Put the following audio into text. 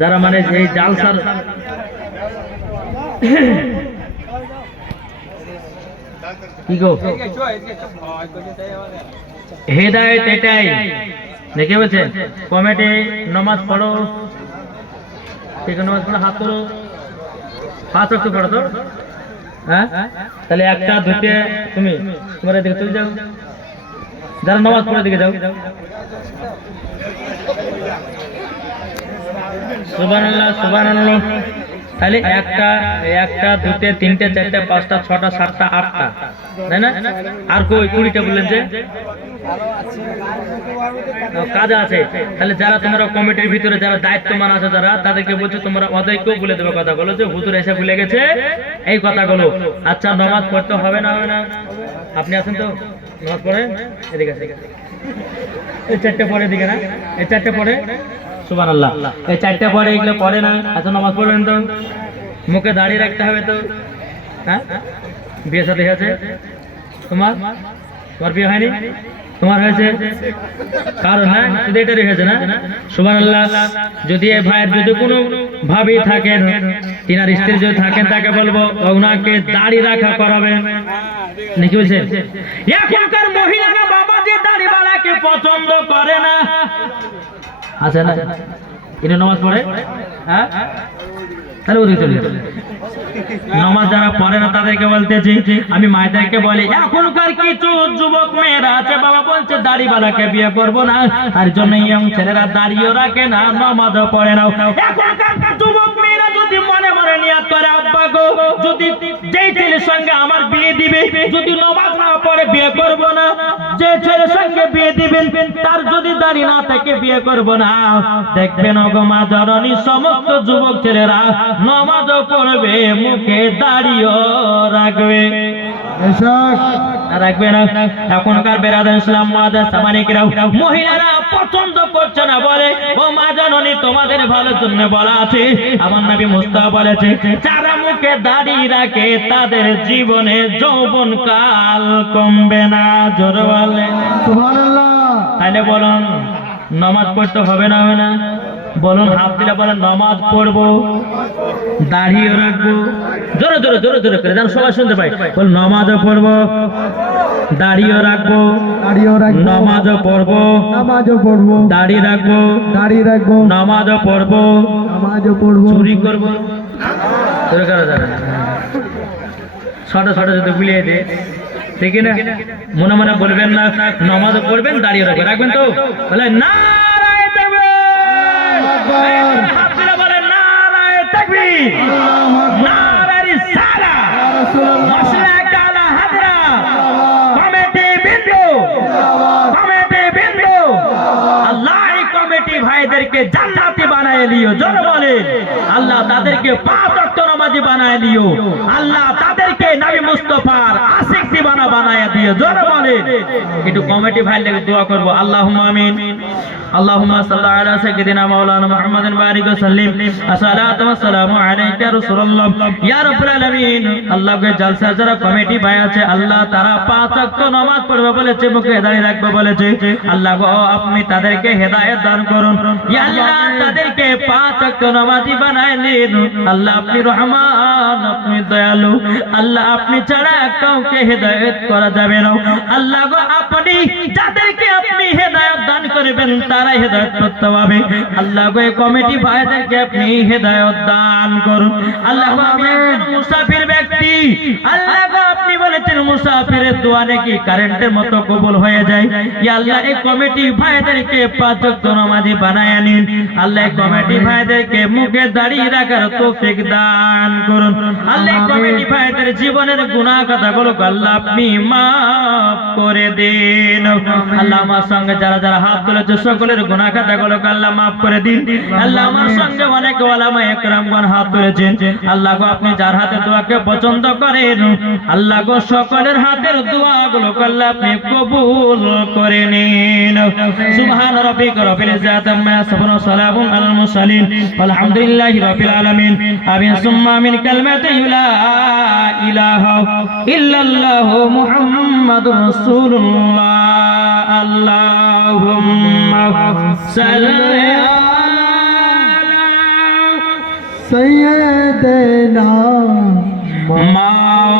যারা মানে এই জালসার কি গো? হেদায়ত এটাই। দেখে বলছে, কমেটে নমাজ পড়ো। ঠিক নমাজ পড়ো, হাত তোলো। পাঁচ অক্ট পড়ো তো? হ্যাঁ? তাহলে একটা দুটে তুমি, তোমার এদিকে চলে যাও। যারা নমাজ পড়ে দিকে যাও। সুবহানাল্লাহ সুবহানাল্লাহ। তাহলে একটা একটা দুটে তিনটে, চারটে, পাঁচটা, ছটা, সাতটা, আটটা। তাই না? আর কই, কুড়িটা বললেন যে? কাজ আছে। তাহলে যারা তোমরা কমিটির ভিতরে যারা দায়িত্বমান আছে যারা, তাদেরকে বলছো তোমরা ওদেরকেও বলে দেবে কথাগুলো যে, হুজুর এসে ভুলে গেছে এই কথাগুলো। আচ্ছা নামাজ পড়তে হবে না হবে না? আপনি আছেন তো? নামাজ পড়ে এদিকে এই চারটে পরে দিকে না? এই চারটে পরে? সুবান আল্লাহ এই চারটে পরে এগুলো পড়ে না আচ্ছা নামাজ পড়বেন তো। মুখে দাঁড়িয়ে রাখতে হবে তো। হ্যাঁ? বিয়ে সাথে তোমার? তোমার বিয়ে হয়নি? তোমার হয়েছে? কারণ না শুধু এটা রেখেছে না? সুবান আল্লাহ যদি এই ভাইয়ের যদি কোনো ভাবি থাকেন, তিনার স্ত্রী যদি থাকেন, তাকে বলব, ওনাকে দাড়ি রাখা করাবেন। নাকি বলছেন এখনকার মহিলারা বাবা যে দাড়িওয়ালাকে পছন্দ করে না। আছে না? এটা নামাজ পড়ে? হ্যাঁ? তাহলে ওদিকে চলে যাবে। নামাজ যারা পড়ে না, তাদেরকে বলতেছি, আমি মায়েদেরকে বলি, এখনকার কিছু যুবক মেয়েরা আছে, বাবা বলছে, দাড়িওয়ালাকে বিয়ে করব না। তার জন্য ছেলেরা দাড়িও রাখে না, নামাজও পড়ে না। যুবক মেয়েরা যদি মনে মনে নিয়াত করে, আব্বা গো, যদি যেই ছেলের সঙ্গে আমার বিয়ে দিবে, যদি নামাজ না পড়ে, বিয়ে করব না। দিবেন তার যদি দাড়ি না থাকে বিয়ে করব না। দেখবেন অগমা জননী সমস্ত যুবক ছেলেরা নামাজও পড়বে মুখে দাড়িও রাখবে। রাখবে না। এখনকার ইসলাম মহিলারা পছন্দ করছে না বলে ও মা জাননি তোমাদের ভালোর জন্য বলা আছে। আমার নবী মুস্তাফা বলেছে যারা মুখে দাড়ি রাখে তাদের জীবনে যৌবন কাল কমবে না। জোর বলে। তাহলে বলুন নামাজ পড়তে হবে না হবে না? বলুন হাত দিলে বলেন নামাজ পড়ব দাড়িও রাখব। জোরে জোরে জোরে জোরে করে যেন সবাই শুনতে পাই বল নামাজও পড়ব দাড়িও রাখব দাড়িও রাখব নামাজও পড়ব নামাজও পড়ব দাড়ি রাখব দাড়ি রাখব নামাজও পড়ব নামাজও পড়ব। চুরি করব। করা যাবে না ছটা ছটা যদি গুলিয়ে দে ঠিক না? মনে মনে বলবেন না নামাজও পড়বেন দাঁড়িয়ে রাখবেন রাখবেন তো? বলে না আল্লাহ এই কমিটি ভাইদেরকে জান্নাতি বানায় দিও জন বলে আল্লাহ তাদেরকে পাঁচ ওয়াক্ত নামাজি বানায় দিও। আল্লাহ তাদেরকে বানায় দিও। জোরে বলেন। একটু কমিটি লাগে দোয়া করব। আল্লাহুম্মা আমিন। اللهم صل على سيدنا مولانا محمد بارك وسلم الصلاه والسلام عليك يا رسول الله يا رب العالمين আল্লাহ কে জলসা যারা কমিটি ভাই আছে আল্লাহ তারা পাঁচ ওয়াক্ত নামাজ পড়বে বলেছে মুখে দাঁড়িয়ে রাখবে বলেছে আল্লাহ গো আপনি তাদেরকে হেদায়েত দান করুন ইয়া আল্লাহ তাদেরকে পাঁচ ওয়াক্ত নামাজি বানায় নিন আল্লাহ আপনি রহমান আপনি দয়ালু আল্লাহ আপনি ছাড়া কাউকে হেদায়েত করা যাবে না আল্লাহ গো আপনি যাদেরকে আপনি হেদায়েত দান করবেন, তারাই হেদায়েত করতে হবে আল্লাহ গো কমিটি ভাইদেরকে আপনি হেদায়েত দান করুন। আল্লাহ মুসাফির ব্যক্তি। আল্লাহ গো, আপনি বলেছেন মুসাফিরের দোয়া নাকি কারেন্টের মতো কবুল হয়ে যায়। ইয়া আল্লাহ, এই কমিটি ভাইদেরকে পাঁচ নামাজি বানায় নিন আল্লাহ কমিটি ভাইদেরকে মুখে দাঁড়িয়ে রাখার তৌফিক দান করুন। আল্লাহ কমিটি ভাইদের জীবনের গুনাহ কথাগুলো আল্লাহ আপনি মাফ করে দিন। আল্লাহ, আমার সঙ্গে যারা যারা হাত তুলেছে সকলের গুনাহ কথাগুলো আল্লাহ মাফ করে দিন। আল্লাহ আমার সঙ্গে অনেক ওলামা একরামগণ হাত তুলেছেন আল্লাহ গো, আপনি যার হাতে দোয়াকে পছন্দ করেন, আল্লাহ গো, সকলের হাতের দোয়াগুলো আল্লাহ আপনি কবুল করে নিন। সুবহান রাব্বিক রাব্বিল ইজ্জাতি আম্মা ইয়াসিফুন ওয়া সালামুন আলাল মুরসালিন। আলহামদুলিল্লাহি রাব্বিল আলামিন। আমিন। সুম্মা আমিন কালিমাতি লা ইলাহা ইল্লাল্লাহু মুহাম্মাদুর রাসূলুল্লাহ। আল্লাহুম্মা সাল্লি আলা সৈয়দনা মা